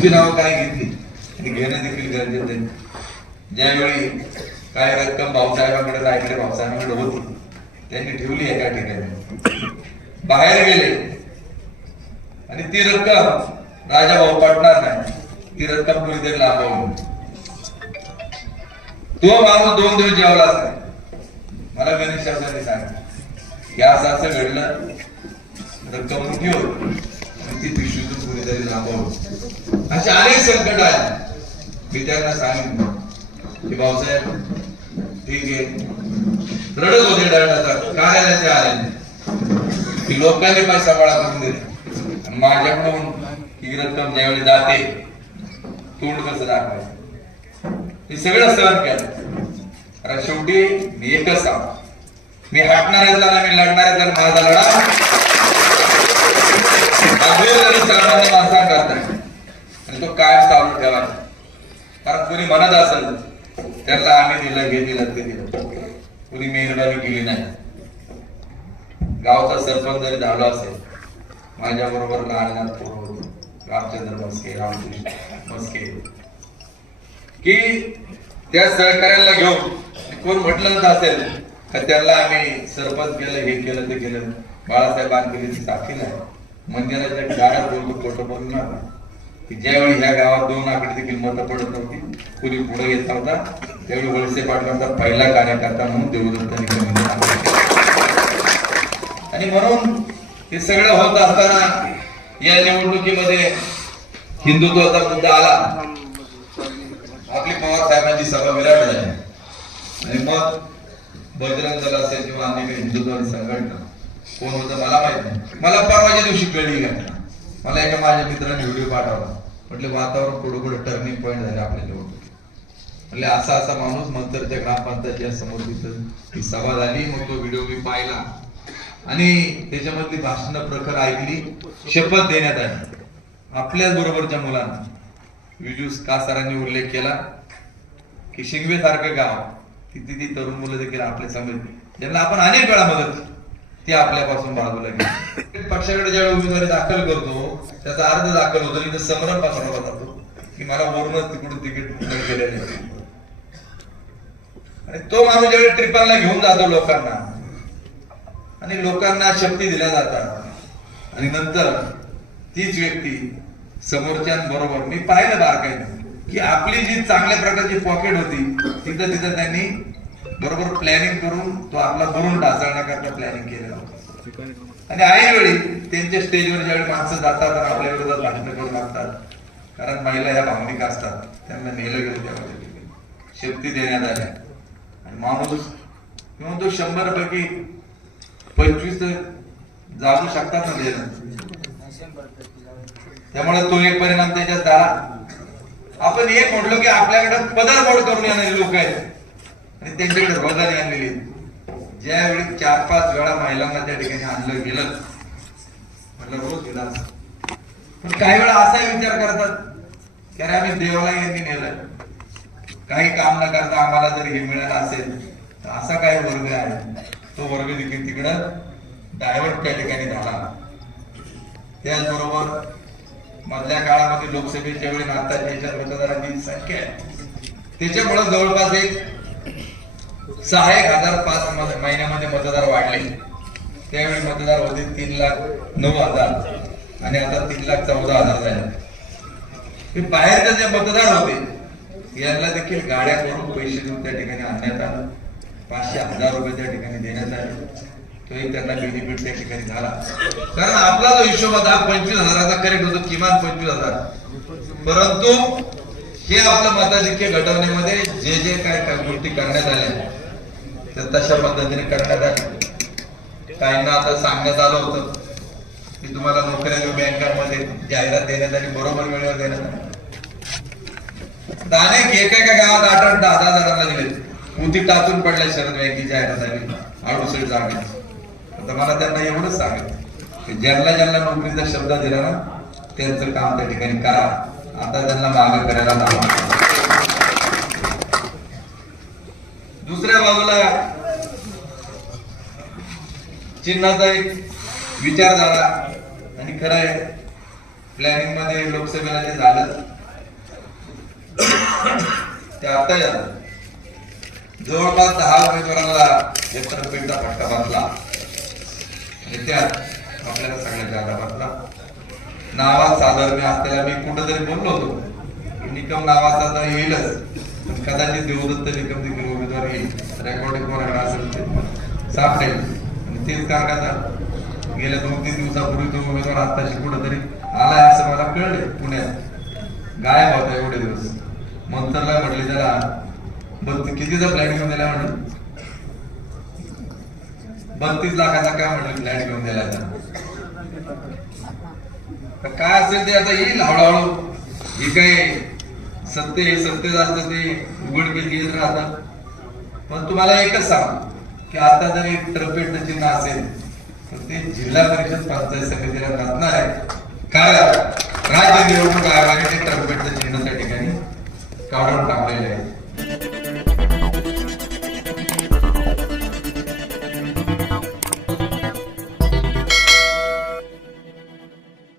दुसरी नावं काय घेतली? आणि घेणं देखील गरजेचं आहे. ज्यावेळी काय रक्कम भाऊसाहेबांकडे रायकडे भाऊसाहेबांकडे होती त्यांनी ठेवली एका ठिकाणी. बाहेर गेले. आणि ती रक्कम राजा भाऊ पाटणार नाही. ती रक्कम कुणीतरी लाभवली तो माणूस दोन दिवस जेवलाच नाही मला गणेश शासनाने सांगितलं. की असं असं घडलं. रक्कम मोठी होती. आणि ती पिशवीतून कुणीतरी लांबवलं. असे अनेक संकट आहेत मी त्यांना सांगितलं की भाऊसाहेब ठीक आहे. रडत होते डरण्याचा कार्यालयाचे आले की लोकांनी पैसा गोळा करून दिले. माझ्याकडून ही रक्कम ज्यावेळी जाते तोंड कसं दाखवायचं? हे सगळं सहन केलं. कारण शेवटी मी एकच सांग मी हटणार आहे त्याला मी लढणार आहे तर माझा लढा. सामान्य माणसांकरता आहे. आणि तो कायम चालू ठेवा कारण कोणी म्हणत असेल त्याला आम्ही दिलं हे दिलं ते दिलं. कोणी मेहरबानी केली नाही. गावचा सरपंच जरी झाला असेल माझ्या बरोबर लहान रामचंद्र मस्के रामकृष्ण मस्के की त्या सहकार्याला घेऊन कोण म्हटलं असेल तर त्याला आम्ही सरपंच केलं हे केलं ते केलं. बाळासाहेब आंबेडकरची साखी नाही. मंदिराच्या गाड्या बोलतो खोटं बोलणार की ज्यावेळी ह्या गावात दोन आकडे देखील मतं पडत नव्हती कुणी पुढे येत नव्हता त्यावेळी वळसे पाटलांचा पहिला कार्यकर्ता म्हणून देवदत्त निकम आणि म्हणून हे सगळं होत असताना या निवडणुकीमध्ये हिंदुत्वाचा मुद्दा आला. आपली पवार साहेबांची सभा विराट झाली. आणि मग बजरंग दल असेल किंवा अनेक हिंदुत्वाची संघटना कोण होतं मला माहीत नाही. मला परवाच्या दिवशी कळली घटना. मला एका माझ्या मित्राने व्हिडिओ पाठवला. म्हटले वातावरण पुढे पुढे टर्निंग पॉईंट झाले आपल्या निवडणुकीत. म्हणजे असा असा माणूस मंतरच्या ग्रामपंचायतीच्या समोर तिथं ती सभा झाली मग तो व्हिडिओ मी पाहिला. आणि त्याच्यामधली भाषण प्रखर ऐकली शपथ देण्यात आली. आपल्याच बरोबरच्या मुलांना. विजूस का सरांनी उल्लेख केला की शिंगवे सारखं गाव तिथे ती तरुण मुलं देखील आपल्यासमोर ज्यांना आपण अनेक वेळा मदत केली, ते आपल्यापासून बाजूला गेले पक्षाकडे ज्यावेळी उमेदवारी दाखल करतो त्याचा अर्ज दाखल होतो आणि इथं संभ्रम पसरवला जातो की मला वरूनच तिकडून तिकीट केलेले आणि तो माणूस ज्यावेळी ट्रिपांना घेऊन जातो लोकांना आणि लोकांना शक्ती दिल्या जातात. आणि नंतर तीच व्यक्ती समोरच्यांबरोबर मी पाहिलं बारकाईनं की आपली जी चांगल्या प्रकारची पॉकेट होती तिथं तिथं त्यांनी बरोबर प्लॅनिंग करून तो आपला भरून ढासळण्याकरता प्लॅनिंग केलेला होता. आणि ऐन वेळी त्यांच्या स्टेजवर ज्यावेळी माणसं जातात आणि आपल्या विरोधात भाषण करू लागतात कारण महिला ह्या भावनिक असतात त्यांना नेलं गेलं त्यामध्ये. शक्ती देण्यात आल्या आणि माणूस किंवा तो शंभर पैकी पंचवीस जागू शकतात ना देणं. त्यामुळे तो एक परिणाम त्याच्यात झाला. आपण एक म्हटलो की आपल्याकडे पदार्पण करून येणारे लोक आहेत. आणि त्यांच्याकडे रोगाने आणलेली ज्यावेळी चार पाच वेळा महिलांना त्या ठिकाणी आणलं गेलं म्हटलं रोज गेला असं. पण काही वेळा असाही विचार करतात की अरे आम्ही देवाला यांनी नेलं काही काम न करता आम्हाला जर हे मिळालं असेल तर असा काय वर्ग आहे. तो वर्ग देखील तिकडं डायव्हर्ट त्या ठिकाणी झाला. त्याचबरोबर मधल्या काळामध्ये लोकसभेच्या वेळी नाताच्या याच्यात मतदारांची संख्या आहे. त्याच्यामुळे जवळपास एक सहा एक हजार पाच महिन्यामध्ये मतदार वाढले. त्यावेळी मतदार होते तीन लाख नऊ हजार आणि आता तीन लाख चौदा हजार झाले. बाहेरचे जे मतदार होते यांना देखील गाड्या करून पैसे देऊन त्या ठिकाणी आणण्यात आलं. पाचशे हजार रुपये त्या ठिकाणी देण्यात आले. तो एक त्यांना बेनिफिट त्या ठिकाणी झाला. कारण आपला जो हिशोब होता पंचवीस हजाराचा करेक्ट होतो किमान पंचवीस हजार. परंतु हे आपलं मताधिक्य घटवण्यामध्ये जे जे काय गोष्टी करण्यात आल्या तर तशा पद्धतीने करण्यात आल्या काहींना आता सांगण्यात आलं होतं की तुम्हाला नोकऱ्या देऊ बँकांमध्ये जाहिरात देण्यात आली बरोबर वेळेवर देण्यात आली. अनेक एका एका गावात आठ आठ दहा दहा जणांना दिले. उती टाचून पडल्या शरद बँकेची जाहिरात आली अडुसष्ट जागे. आता मला त्यांना एवढंच सांगायचं की ज्यांना ज्यांना नोकरीचा शब्द दिला ना त्यांचं काम त्या ठिकाणी करा. आता त्यांना मागे करायला लावा. दुसऱ्या बाजूला चिन्हाचा एक विचार झाला. आणि खरं आहे प्लॅनिंगमध्ये लोकसभेला जे झालं ते आता झालं जवळपास दहा उमेदवारांना एकतर्फीचा फटका बसला. आणि त्यात आपल्याला सगळ्यात जादा बसला. नावात मी असलेला मी कुठंतरी बोललो होतो. निकम नावाचा तर येईलच. कदाचित देवदत्त निकम देखील उमेदवार येईल. रेकॉर्डिंग कोणाकडे असेल ते सापडेल. आणि तेच कारणाचा गेल्या दोन तीन दिवसापूर्वी तो उमेदवार आत्ताशी कुठंतरी आलाय असं मला कळले पुण्यात. गायब होता एवढे दिवस. मंतरला म्हटले त्याला बत्तीस कितीचा फ्लॅट घेऊन दिला म्हणून? बत्तीस लाखाचा काय म्हणलं फ्लॅट घेऊन दिला तर काय असेल ते आता येईल हळूहळू. हे काही सत्य हे सत्य असतं ते उघडकीस येत राहतात पण तुम्हाला एकच सांग की आता जर एक ट्रम्पेटचं चिन्ह असेल तर ते जिल्हा परिषद पंचायत समितीला नसणार आहे. कारण राज्य निवडणूक आयोगाने ते ट्रम्पेटचं चिन्ह त्या ठिकाणी काढून टाकलेलं आहे.